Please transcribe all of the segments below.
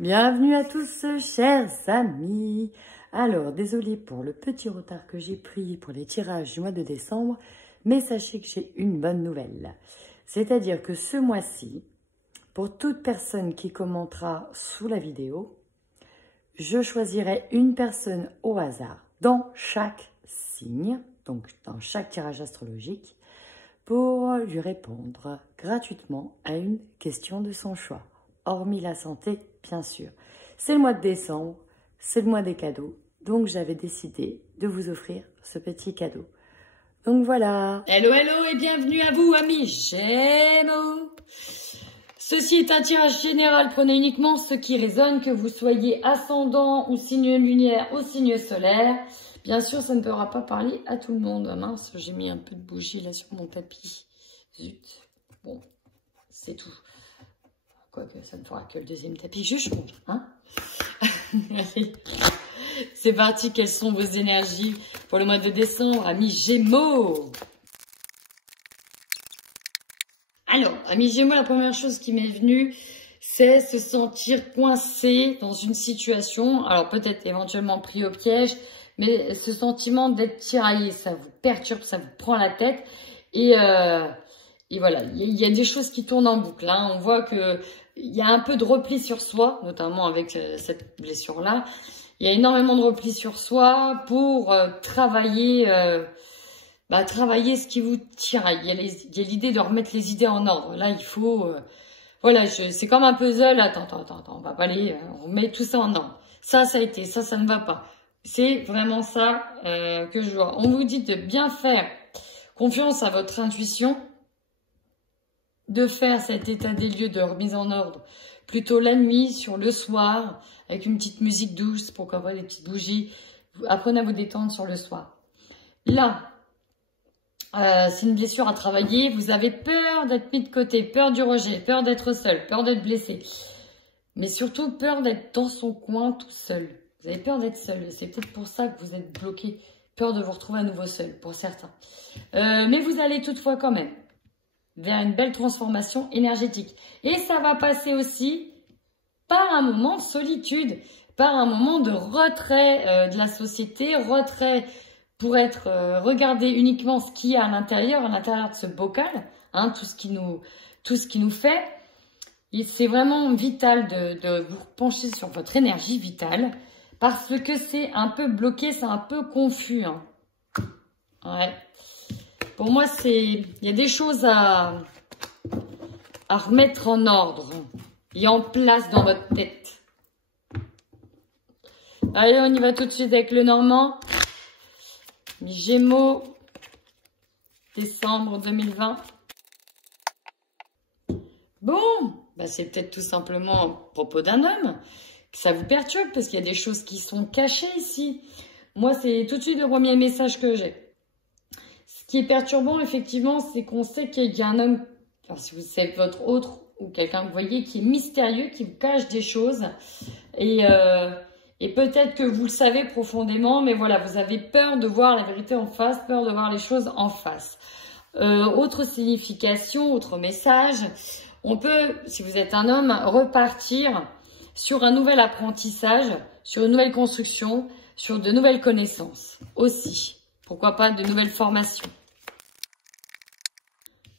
Bienvenue à tous, chers amis. Alors, désolé pour le petit retard que j'ai pris pour les tirages du mois de décembre, mais sachez que j'ai une bonne nouvelle. C'est-à-dire que ce mois-ci, pour toute personne qui commentera sous la vidéo, je choisirai une personne au hasard dans chaque signe, donc dans chaque tirage astrologique, pour lui répondre gratuitement à une question de son choix, hormis la santé, bien sûr. C'est le mois de décembre, c'est le mois des cadeaux, donc j'avais décidé de vous offrir ce petit cadeau. Donc voilà. Hello, hello et bienvenue à vous, amis Gémeaux. Ceci est un tirage général, prenez uniquement ce qui résonne, que vous soyez ascendant ou signe lunaire ou signe solaire. Bien sûr, ça ne pourra pas parler à tout le monde. Mince, j'ai mis un peu de bougie là sur mon tapis. Zut. Bon, c'est tout. Quoique, ça ne fera que le deuxième tapis. Je change, hein. Allez, c'est parti. Quelles sont vos énergies pour le mois de décembre, amis Gémeaux? Alors, amis Gémeaux, la première chose qui m'est venue, c'est se sentir coincé dans une situation. Alors, peut-être éventuellement pris au piège, mais ce sentiment d'être tiraillé, ça vous perturbe, ça vous prend la tête. Et voilà, il y a des choses qui tournent en boucle. Hein. On voit que il y a un peu de repli sur soi, notamment avec cette blessure-là. Il y a énormément de repli sur soi pour travailler ce qui vous tiraille. Il y a l'idée de remettre les idées en ordre. Là, il faut... voilà, c'est comme un puzzle. Attends, on va pas aller... on met tout ça en ordre. Ça a été, ça ne va pas. C'est vraiment ça que je vois. On vous dit de bien faire confiance à votre intuition, de faire cet état des lieux de remise en ordre plutôt la nuit, sur le soir, avec une petite musique douce, pourquoi pas des petites bougies. Apprenez à vous détendre sur le soir. Là, c'est une blessure à travailler. Vous avez peur d'être mis de côté, peur du rejet, peur d'être seul, peur d'être blessé. Mais surtout, peur d'être dans son coin tout seul. Vous avez peur d'être seul. C'est peut-être pour ça que vous êtes bloqué. Peur de vous retrouver à nouveau seul, pour certains. Mais vous allez toutefois quand même vers une belle transformation énergétique. Et ça va passer aussi par un moment de solitude, par un moment de retrait de la société, retrait pour être regarder uniquement ce qu'il y a à l'intérieur de ce bocal, hein, tout ce qui nous fait. C'est vraiment vital de vous pencher sur votre énergie vitale, parce que c'est un peu bloqué, c'est un peu confus. Hein. Ouais. Pour moi, il y a des choses à remettre en ordre et en place dans votre tête. Allez, on y va tout de suite avec le Normand. Gémeaux, décembre 2020. Bon, c'est peut-être tout simplement à propos d'un homme que ça vous perturbe, parce qu'il y a des choses qui sont cachées ici. Moi, c'est tout de suite le premier message que j'ai. Ce qui est perturbant, effectivement, c'est qu'on sait qu'il y a un homme, enfin, si c'est votre autre ou quelqu'un que vous voyez, qui est mystérieux, qui vous cache des choses. Et peut-être que vous le savez profondément, mais voilà, vous avez peur de voir la vérité en face, peur de voir les choses en face. Autre signification, autre message, on peut, si vous êtes un homme, repartir sur un nouvel apprentissage, sur une nouvelle construction, sur de nouvelles connaissances aussi. Pourquoi pas de nouvelles formations.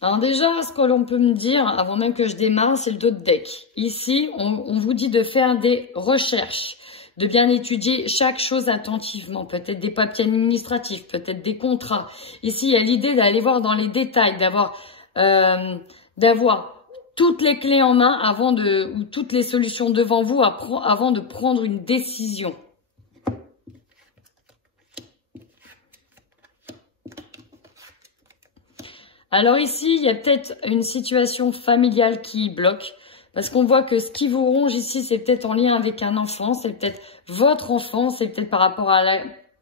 Alors déjà, ce que l'on peut me dire, avant même que je démarre, c'est le dos de deck. Ici, on vous dit de faire des recherches, de bien étudier chaque chose attentivement, peut-être des papiers administratifs, peut-être des contrats. Ici, il y a l'idée d'aller voir dans les détails, d'avoir toutes les clés en main ou toutes les solutions devant vous avant de prendre une décision. Alors ici, il y a peut-être une situation familiale qui bloque, parce qu'on voit que ce qui vous ronge ici, c'est peut-être en lien avec un enfant, c'est peut-être votre enfant, c'est peut-être par rapport à la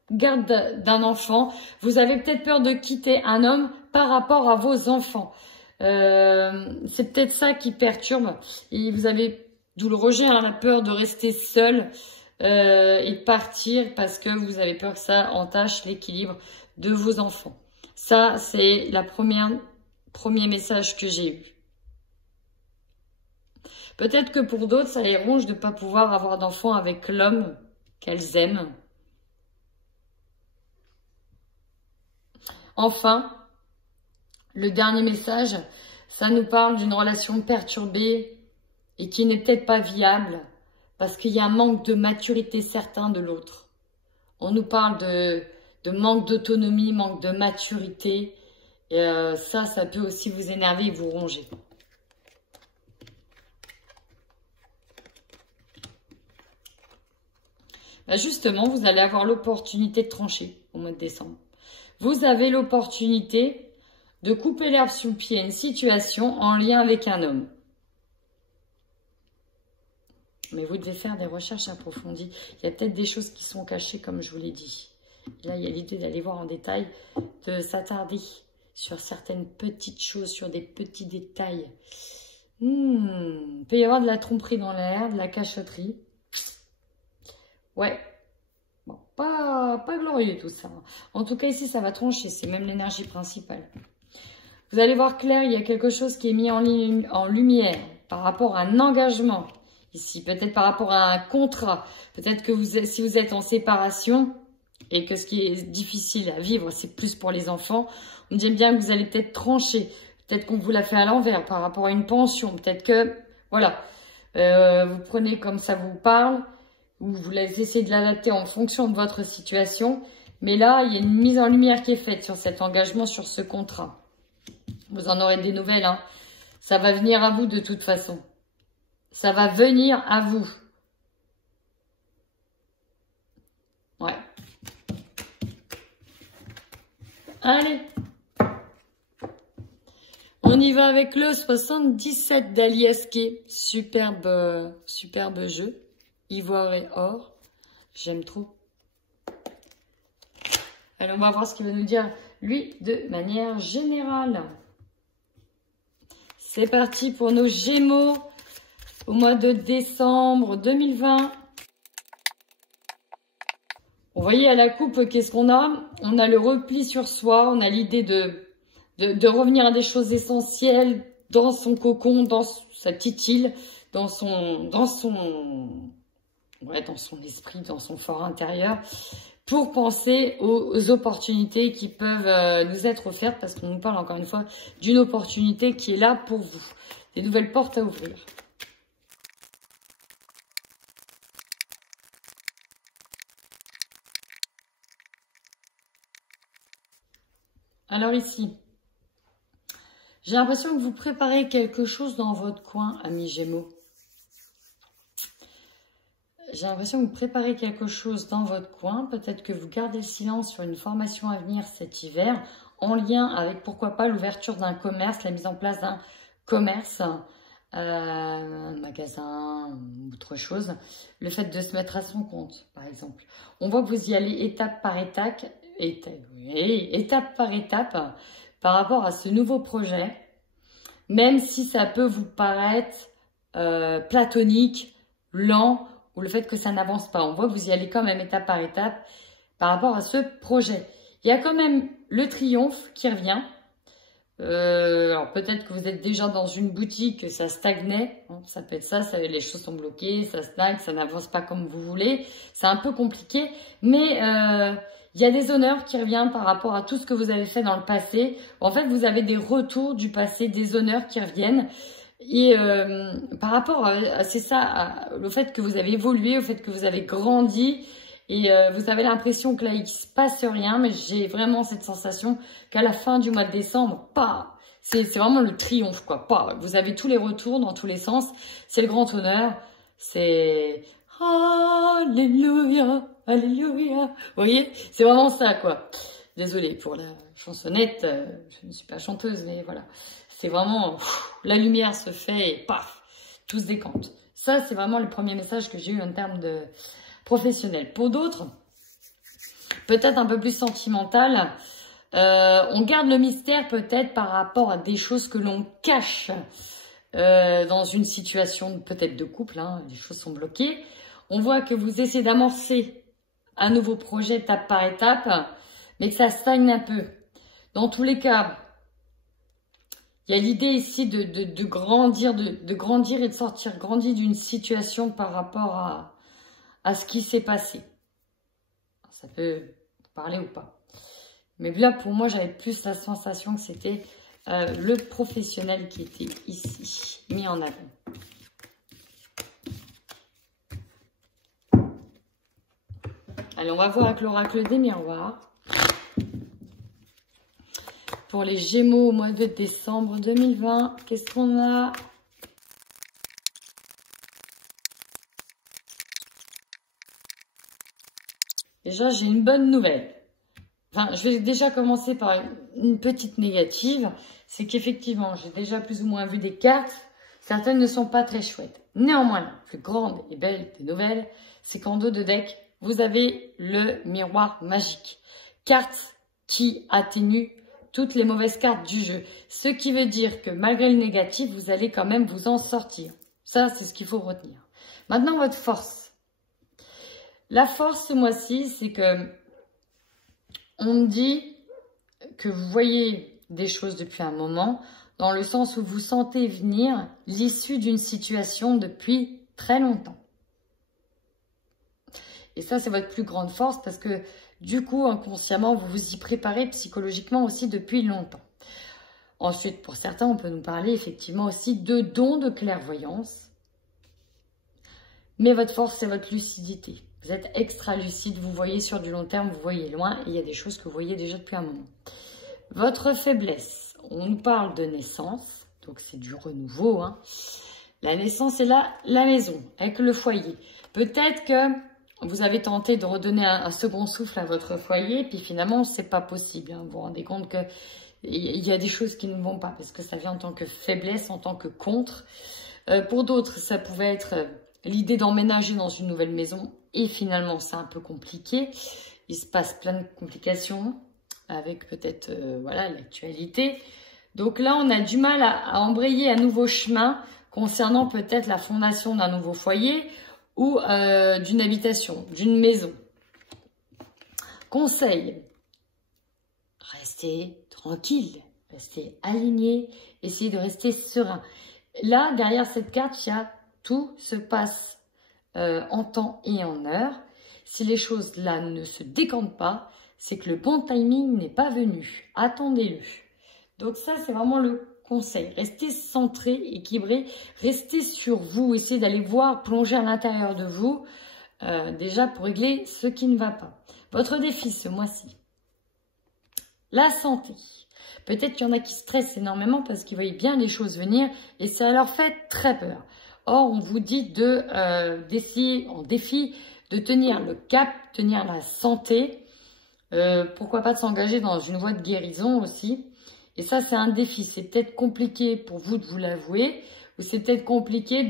garde d'un enfant. Vous avez peut-être peur de quitter un homme par rapport à vos enfants. C'est peut-être ça qui perturbe. Et vous avez, d'où le rejet, hein, la peur de rester seul et partir parce que vous avez peur que ça entache l'équilibre de vos enfants. Ça, c'est le premier message que j'ai eu. Peut-être que pour d'autres, ça les ronge de ne pas pouvoir avoir d'enfants avec l'homme qu'elles aiment. Enfin, le dernier message, ça nous parle d'une relation perturbée et qui n'est peut-être pas viable parce qu'il y a un manque de maturité certain de l'autre. On nous parle de manque d'autonomie, manque de maturité. Et ça peut aussi vous énerver et vous ronger. Bah justement, vous allez avoir l'opportunité de trancher au mois de décembre. Vous avez l'opportunité de couper l'herbe sous le pied à une situation en lien avec un homme. Mais vous devez faire des recherches approfondies. Il y a peut-être des choses qui sont cachées, comme je vous l'ai dit. Et là, il y a l'idée d'aller voir en détail, de s'attarder sur certaines petites choses, sur des petits détails. Il peut y avoir de la tromperie dans l'air, de la cachotterie. Ouais. Bon, pas glorieux tout ça. En tout cas, ici, ça va trancher. C'est même l'énergie principale. Vous allez voir clair, il y a quelque chose qui est mis en lumière par rapport à un engagement. Ici, peut-être par rapport à un contrat. Peut-être que si vous êtes en séparation et que ce qui est difficile à vivre, c'est plus pour les enfants, on me dit bien que vous allez peut-être trancher. Peut-être qu'on vous l'a fait à l'envers par rapport à une pension. Peut-être que, voilà, vous prenez comme ça vous parle, ou vous essayez de l'adapter en fonction de votre situation. Mais là, il y a une mise en lumière qui est faite sur cet engagement, sur ce contrat. Vous en aurez des nouvelles, hein. Ça va venir à vous de toute façon. Ça va venir à vous. Ouais. Allez. On y va avec le 77 d'Aliaské. Superbe jeu. Ivoire et or. J'aime trop. Allez, on va voir ce qu'il va nous dire, lui, de manière générale. C'est parti pour nos Gémeaux au mois de décembre 2020. Vous voyez, à la coupe, qu'est-ce qu'on a? On a le repli sur soi, on a l'idée de revenir à des choses essentielles dans son cocon, dans sa petite île, dans son esprit, dans son fort intérieur, pour penser aux opportunités qui peuvent nous être offertes, parce qu'on nous parle encore une fois d'une opportunité qui est là pour vous. Des nouvelles portes à ouvrir. Alors ici, j'ai l'impression que vous préparez quelque chose dans votre coin, amis Gémeaux. J'ai l'impression que vous préparez quelque chose dans votre coin. Peut-être que vous gardez le silence sur une formation à venir cet hiver, en lien avec, pourquoi pas, l'ouverture d'un commerce, la mise en place d'un commerce, un magasin, autre chose. Le fait de se mettre à son compte, par exemple. On voit que vous y allez étape par étape, par rapport à ce nouveau projet, même si ça peut vous paraître platonique, lent, ou le fait que ça n'avance pas. On voit que vous y allez quand même étape par étape par rapport à ce projet. Il y a quand même le triomphe qui revient. Alors peut-être que vous êtes déjà dans une boutique, que ça stagnait. Ça peut être ça, les choses sont bloquées, ça stagne, ça n'avance pas comme vous voulez. C'est un peu compliqué, mais il y a des honneurs qui reviennent par rapport à tout ce que vous avez fait dans le passé. En fait, vous avez des retours du passé, des honneurs qui reviennent. Et par rapport c'est ça, le fait que vous avez évolué, au fait que vous avez grandi, et vous avez l'impression que là il se passe rien, mais j'ai vraiment cette sensation qu'à la fin du mois de décembre, c'est vraiment le triomphe, quoi. Vous avez tous les retours dans tous les sens, c'est le grand honneur, c'est alléluia, alléluia. Vous voyez, c'est vraiment ça, quoi. Désolée pour la chansonnette, je ne suis pas chanteuse, mais voilà. C'est vraiment, la lumière se fait et paf, tout se décante. Ça, c'est vraiment le premier message que j'ai eu en termes de professionnel. Pour d'autres, peut-être un peu plus sentimental, on garde le mystère peut-être par rapport à des choses que l'on cache dans une situation peut-être de couple, hein, les choses sont bloquées. On voit que vous essayez d'amorcer un nouveau projet étape par étape, mais que ça stagne un peu. Dans tous les cas, Il y a l'idée ici de grandir, de grandir et de sortir grandi d'une situation par rapport à ce qui s'est passé. Ça peut parler ou pas. Mais là, pour moi, j'avais plus la sensation que c'était le professionnel qui était ici, mis en avant. Allez, on va voir avec l'oracle des miroirs. Pour les Gémeaux au mois de décembre 2020, qu'est-ce qu'on a? Déjà, j'ai une bonne nouvelle. Enfin, je vais déjà commencer par une petite négative. C'est qu'effectivement, j'ai déjà plus ou moins vu des cartes. Certaines ne sont pas très chouettes. Néanmoins, la plus grande et belle des nouvelles, c'est qu'en dos de deck, vous avez le miroir magique. Carte qui atténue toutes les mauvaises cartes du jeu. Ce qui veut dire que malgré le négatif, vous allez quand même vous en sortir. Ça, c'est ce qu'il faut retenir. Maintenant, votre force. La force ce mois-ci, c'est que on me dit que vous voyez des choses depuis un moment, dans le sens où vous sentez venir l'issue d'une situation depuis très longtemps. Et ça, c'est votre plus grande force parce que du coup, inconsciemment, vous vous y préparez psychologiquement aussi depuis longtemps. Ensuite, pour certains, on peut nous parler effectivement aussi de dons de clairvoyance. Mais votre force, c'est votre lucidité. Vous êtes extra lucide, vous voyez sur du long terme, vous voyez loin. Et il y a des choses que vous voyez déjà depuis un moment. Votre faiblesse, on nous parle de naissance. Donc, c'est du renouveau. Hein. La naissance, c'est là, la maison, avec le foyer. Peut-être que vous avez tenté de redonner un second souffle à votre foyer, puis finalement, c'est pas possible. Hein. Vous vous rendez compte que il y a des choses qui ne vont pas, parce que ça vient en tant que faiblesse, en tant que contre. Pour d'autres, ça pouvait être l'idée d'emménager dans une nouvelle maison, et finalement, c'est un peu compliqué. Il se passe plein de complications, avec peut-être voilà l'actualité. Donc là, on a du mal à embrayer un nouveau chemin, concernant peut-être la fondation d'un nouveau foyer, ou d'une habitation, d'une maison. Conseil, restez tranquille, restez aligné, essayez de rester serein. Là, derrière cette carte, il y a tout se passe en temps et en heure. Si les choses là ne se décantent pas, c'est que le bon timing n'est pas venu. Attendez-le. Donc ça, c'est vraiment le conseil. Restez centré, équilibré, restez sur vous, essayez d'aller voir, plonger à l'intérieur de vous, déjà pour régler ce qui ne va pas. Votre défi ce mois-ci, la santé. Peut-être qu'il y en a qui stressent énormément parce qu'ils voient bien les choses venir et ça leur fait très peur. Or, on vous dit d'essayer en défi de tenir le cap, tenir la santé, pourquoi pas de s'engager dans une voie de guérison aussi. Et ça, c'est un défi. C'est peut-être compliqué pour vous de vous l'avouer, ou c'est peut-être compliqué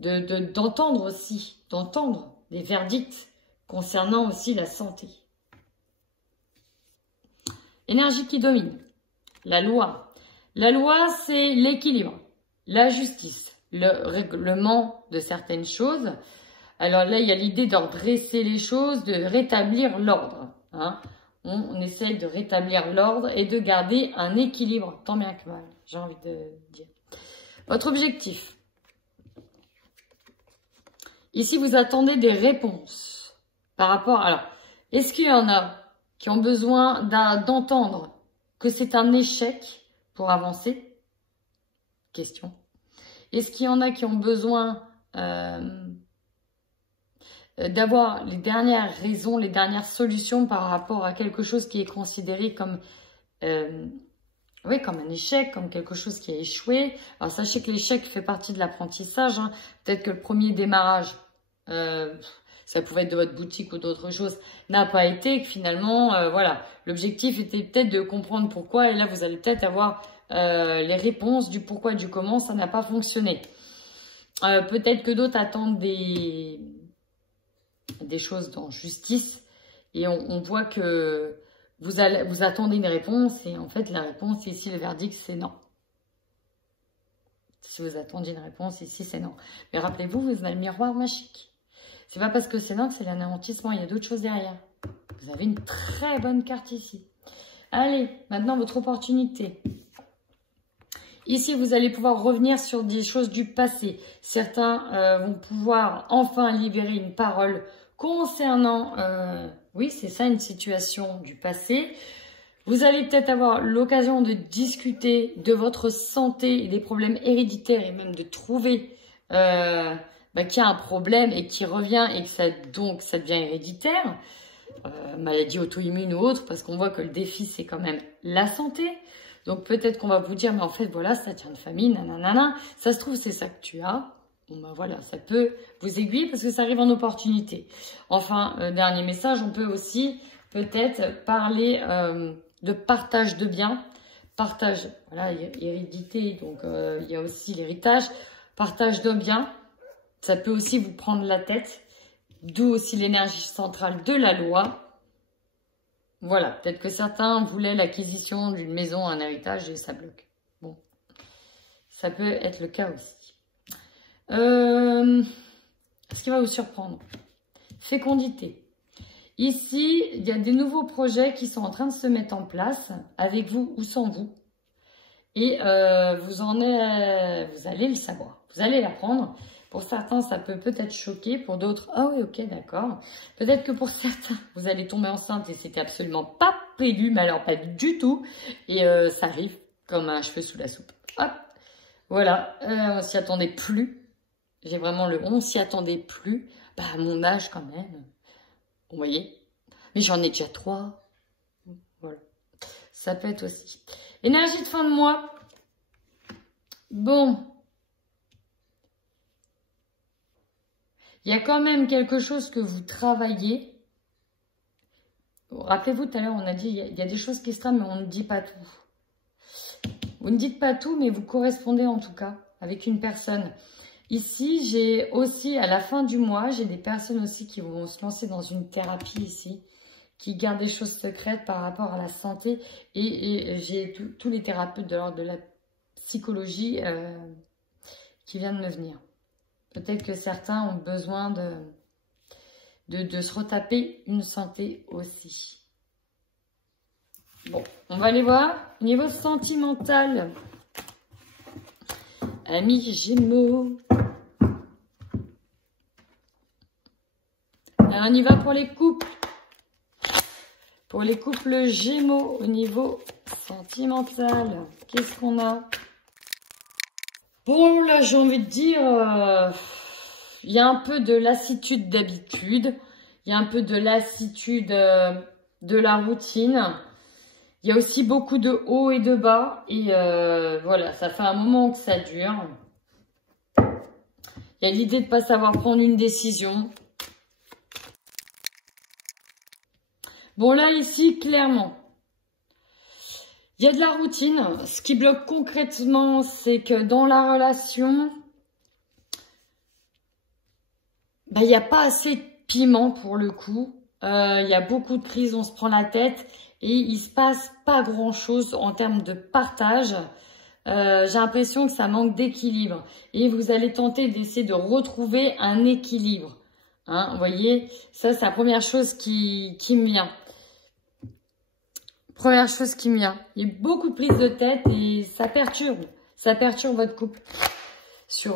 d'entendre aussi, d'entendre des verdicts concernant aussi la santé. Énergie qui domine. La loi. La loi, c'est l'équilibre, la justice, le règlement de certaines choses. Alors là, il y a l'idée de redresser les choses, de rétablir l'ordre. Hein. On essaye de rétablir l'ordre et de garder un équilibre, tant bien que mal, j'ai envie de dire. Votre objectif. Ici, vous attendez des réponses par rapport... Alors, est-ce qu'il y en a qui ont besoin d'entendre que c'est un échec pour avancer? Question. Est-ce qu'il y en a qui ont besoin d'avoir les dernières raisons, les dernières solutions par rapport à quelque chose qui est considéré comme, oui, comme un échec, comme quelque chose qui a échoué. Alors, sachez que l'échec fait partie de l'apprentissage. Hein. Peut-être que le premier démarrage, ça pouvait être de votre boutique ou d'autres choses, n'a pas été, et que finalement, voilà, l'objectif était peut-être de comprendre pourquoi, et là, vous allez peut-être avoir les réponses du pourquoi et du comment ça n'a pas fonctionné. Peut-être que d'autres attendent des choses dans justice et on voit que vous attendez une réponse et en fait la réponse ici, le verdict, c'est non. Si vous attendiez une réponse ici, c'est non. Mais rappelez-vous, vous avez le miroir magique. C'est pas parce que c'est non que c'est l'anéantissement, il y a d'autres choses derrière. Vous avez une très bonne carte ici. Allez, maintenant votre opportunité. Ici, vous allez pouvoir revenir sur des choses du passé. Certains vont pouvoir enfin libérer une parole concernant, oui, c'est ça, une situation du passé. Vous allez peut-être avoir l'occasion de discuter de votre santé et des problèmes héréditaires et même de trouver qu'il y a un problème et qui revient et que ça devient héréditaire. Maladie auto-immune ou autre, parce qu'on voit que le défi, c'est quand même la santé. Donc peut-être qu'on va vous dire, mais en fait, voilà, ça tient de famille, nanana. Ça se trouve, c'est ça que tu as. Bon, ben voilà, ça peut vous aiguiller parce que ça arrive en opportunité. Enfin, dernier message, on peut aussi peut-être parler de partage de biens. Partage, voilà, hérédité, donc il y a aussi l'héritage. Partage de biens, ça peut aussi vous prendre la tête. D'où aussi l'énergie centrale de la loi. Voilà, peut-être que certains voulaient l'acquisition d'une maison, un héritage et ça bloque. Bon, ça peut être le cas aussi. Ce qui va vous surprendre, fécondité. Ici, il y a des nouveaux projets qui sont en train de se mettre en place, avec vous ou sans vous. Et vous allez le savoir, vous allez l'apprendre. Pour certains, ça peut peut-être choquer. Pour d'autres, ah oui, ok, d'accord. Peut-être que pour certains, vous allez tomber enceinte et c'était absolument pas prévu, mais alors pas du tout. Et ça arrive comme un cheveu sous la soupe. Hop, voilà, on s'y attendait plus. J'ai vraiment le on s'y attendait plus. Bah, à mon âge quand même. Vous voyez? Mais j'en ai déjà 3. Voilà. Ça peut être aussi. Énergie de fin de mois. Bon. Il y a quand même quelque chose que vous travaillez. Rappelez-vous, tout à l'heure, on a dit, il y a des choses qui se trament, mais on ne dit pas tout. Vous ne dites pas tout, mais vous correspondez en tout cas avec une personne. Ici, j'ai aussi, à la fin du mois, j'ai des personnes aussi qui vont se lancer dans une thérapie ici, qui gardent des choses secrètes par rapport à la santé. Et j'ai tous les thérapeutes de l'ordre de la psychologie qui viennent de me venir. Peut-être que certains ont besoin de se retaper une santé aussi. Bon, on va aller voir. Au niveau sentimental, amis Gémeaux. Alors, on y va pour les couples. Pour les couples Gémeaux, au niveau sentimental, qu'est-ce qu'on a? Bon, là, j'ai envie de dire, il y a un peu de lassitude d'habitude. Il y a un peu de lassitude de la routine. Il y a aussi beaucoup de hauts et de bas. Et voilà, ça fait un moment que ça dure. Il y a l'idée de ne pas savoir prendre une décision. Bon, là, ici, clairement, il y a de la routine. Ce qui bloque concrètement, c'est que dans la relation, il n'y a pas assez de piment pour le coup. Il y a beaucoup de crises, on se prend la tête et il se passe pas grand-chose en termes de partage. J'ai l'impression que ça manque d'équilibre et vous allez tenter d'essayer de retrouver un équilibre. Hein, vous voyez, ça c'est la première chose qui me vient. Première chose qui me vient. Il y a beaucoup de prises de tête et ça perturbe votre couple. Il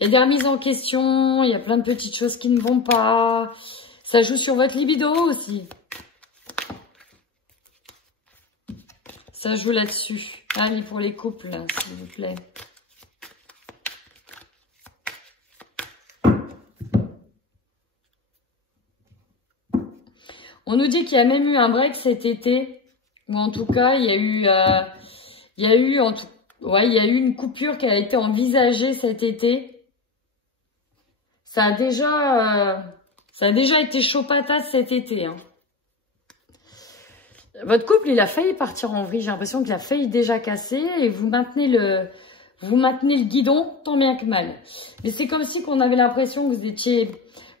y a des remises en question, il y a plein de petites choses qui ne vont pas. Ça joue sur votre libido aussi. Ça joue là-dessus. Allez, pour les couples, s'il vous plaît. On nous dit qu'il y a même eu un break cet été. Ou en tout cas, il y a eu une coupure qui a été envisagée cet été. Ça a déjà été chaud patate cet été. Hein. Votre couple, il a failli partir en vrille. J'ai l'impression qu'il a failli déjà casser et vous maintenez le guidon tant bien que mal. Mais c'est comme si qu'on avait l'impression que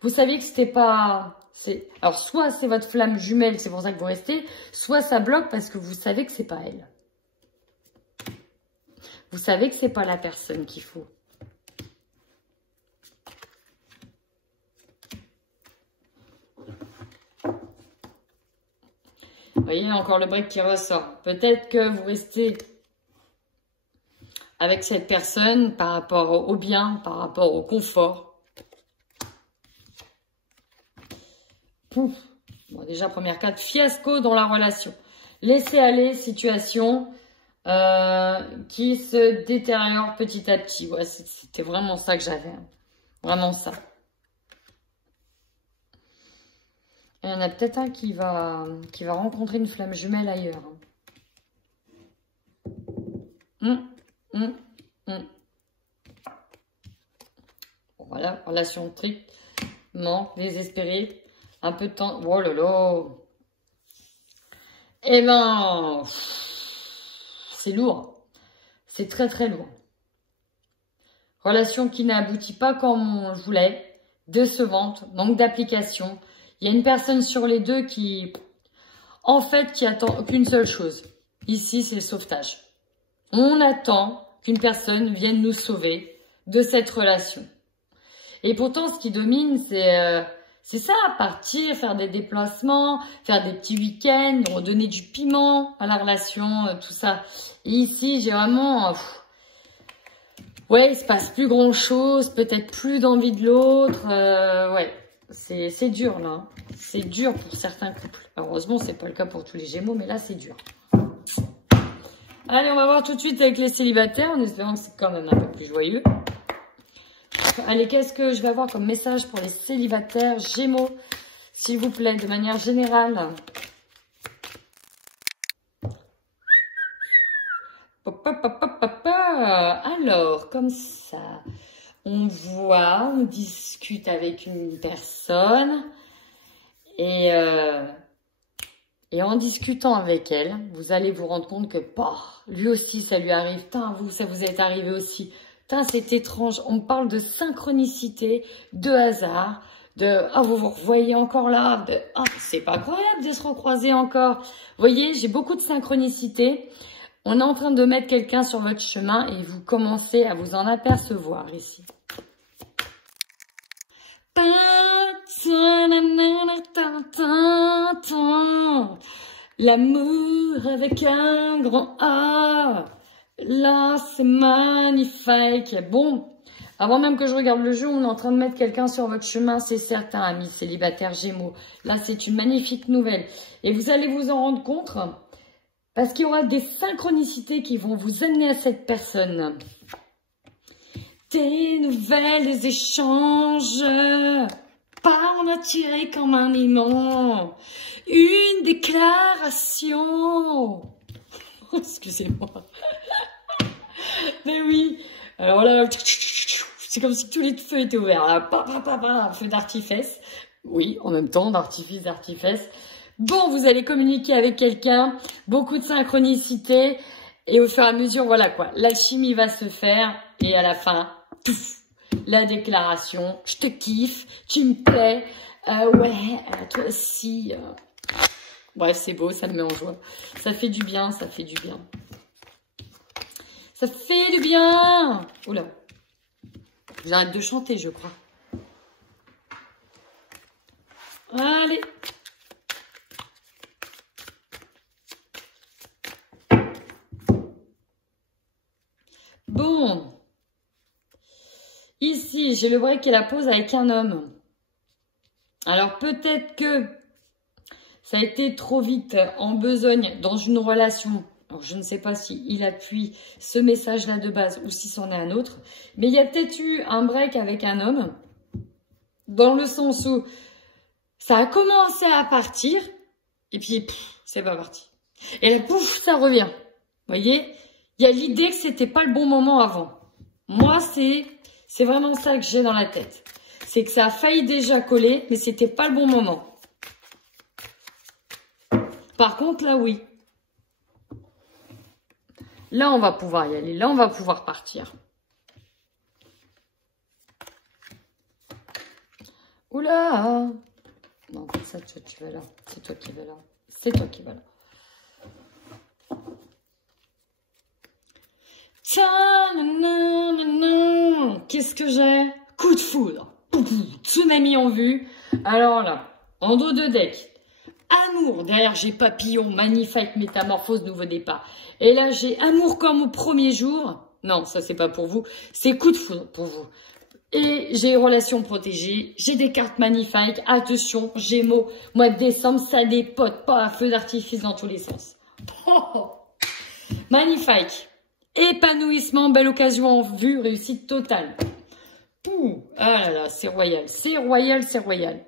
vous saviez que c'était pas... Alors, soit c'est votre flamme jumelle, c'est pour ça que vous restez, soit ça bloque parce que vous savez que c'est pas elle. Vous savez que c'est pas la personne qu'il faut. Vous voyez, encore le break qui ressort. Peut-être que vous restez avec cette personne par rapport au bien, par rapport au confort. Pouf. Bon, déjà, première carte, fiasco dans la relation. Laissez aller, situation qui se détériore petit à petit. Ouais, c'était vraiment ça que j'avais. Hein. Vraiment ça. Il y en a peut-être un qui va rencontrer une flamme jumelle ailleurs. Bon, voilà, relation triplement désespérée. Un peu de temps. Oh là là. Eh ben, c'est lourd. C'est très très lourd. Relation qui n'aboutit pas comme je voulais. Décevante, manque d'application. Il y a une personne sur les deux qui, en fait, qui attend qu'une seule chose. Ici, c'est le sauvetage. On attend qu'une personne vienne nous sauver de cette relation. Et pourtant, ce qui domine, c'est ça, partir, faire des déplacements, faire des petits week-ends, redonner du piment à la relation, tout ça. Et ici, j'ai vraiment... ouais, il se passe plus grand-chose, peut-être plus d'envie de l'autre. Ouais, c'est dur, là. C'est dur pour certains couples. Heureusement, c'est pas le cas pour tous les Gémeaux, mais là, c'est dur. Allez, on va voir tout de suite avec les célibataires, en espérant que c'est quand même un peu plus joyeux. Allez, qu'est-ce que je vais avoir comme message pour les célibataires Gémeaux, s'il vous plaît, de manière générale? Alors, comme ça, on voit, on discute avec une personne et en discutant avec elle, vous allez vous rendre compte que lui aussi, ça lui arrive. Vous, ça vous est arrivé aussi. C'est étrange. On parle de synchronicité, de hasard, de vous vous revoyez encore là, de c'est pas croyable de se recroiser encore. Vous voyez, j'ai beaucoup de synchronicité. On est en train de mettre quelqu'un sur votre chemin et vous commencez à vous en apercevoir ici. L'amour avec un grand A. Là, c'est magnifique. Bon, avant même que je regarde le jeu, on est en train de mettre quelqu'un sur votre chemin, c'est certain, amis célibataires Gémeaux. Là, c'est une magnifique nouvelle. Et vous allez vous en rendre compte, parce qu'il y aura des synchronicités qui vont vous amener à cette personne. Des nouvelles, des échanges, par nature comme un aimant, une déclaration. Oh, excusez-moi. Mais oui, alors là, c'est comme si tous les feux étaient ouverts. Là, un feu d'artifice. Oui, en même temps, d'artifice. Bon, vous allez communiquer avec quelqu'un, beaucoup de synchronicité, et au fur et à mesure, voilà quoi, l'alchimie va se faire, et à la fin, pouf, la déclaration, je te kiffe, tu me plais, ouais, toi aussi. Bref, c'est beau, ça me met en joie. Ça fait du bien, ça fait du bien. Ça fait du bien. Oula. J'arrête de chanter, je crois. Allez. Bon. Ici, j'ai le break et la pause avec un homme. Alors, peut-être que ça a été trop vite en besogne dans une relation. Alors, je ne sais pas si il appuie ce message-là de base ou si c'en est un autre. Mais il y a peut-être eu un break avec un homme. Dans le sens où ça a commencé à partir. Et puis, c'est pas parti. Et là, pouf, ça revient. Vous voyez, il y a l'idée que c'était pas le bon moment avant. Moi, c'est vraiment ça que j'ai dans la tête. C'est que ça a failli déjà coller, mais c'était pas le bon moment. Par contre, là, oui. Là, on va pouvoir y aller. Là, on va pouvoir partir. Oula! Non, ça, tu vas là. C'est toi qui vas là. C'est toi qui vas là. Qu'est-ce que j'ai? Coup de foudre. Tsunami en vue. Alors là, en dos de deck. Amour, derrière j'ai papillon, magnifique, métamorphose, nouveau départ. Et là j'ai amour comme au premier jour. Non, ça c'est pas pour vous. C'est coup de foudre pour vous. Et j'ai relations protégées, j'ai des cartes magnifiques. Attention, Gémeaux, mois de décembre, ça dépote, pas à feu d'artifice dans tous les sens. Oh, magnifique. Épanouissement, belle occasion en vue, réussite totale. Ouh, ah là là, c'est royal, c'est royal, c'est royal.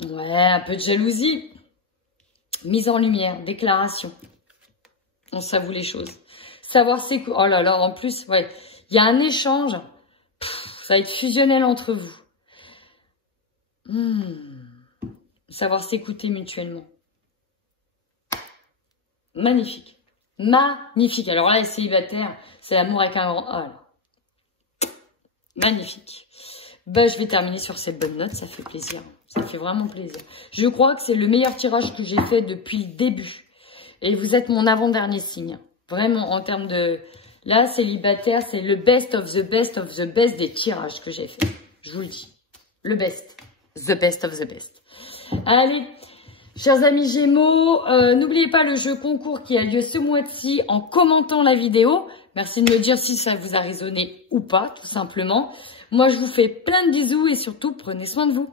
Ouais, un peu de jalousie. Mise en lumière, déclaration. On s'avoue les choses. Savoir c'est quoi. Oh là là, en plus, ouais, il y a un échange. Ça va être fusionnel entre vous. Savoir s'écouter mutuellement. Magnifique. Magnifique. Alors là, les célibataires, c'est l'amour avec un grand A. Oh, magnifique. Bah, je vais terminer sur cette bonne note. Ça fait plaisir. Ça fait vraiment plaisir. Je crois que c'est le meilleur tirage que j'ai fait depuis le début. Et vous êtes mon avant-dernier signe. Vraiment, en termes de... Là, célibataire, c'est le best of the best of the best des tirages que j'ai fait. Je vous le dis. Le best. The best of the best. Allez, chers amis Gémeaux, n'oubliez pas le jeu concours qui a lieu ce mois-ci en commentant la vidéo. Merci de me dire si ça vous a résonné ou pas, tout simplement. Moi, je vous fais plein de bisous et surtout, prenez soin de vous.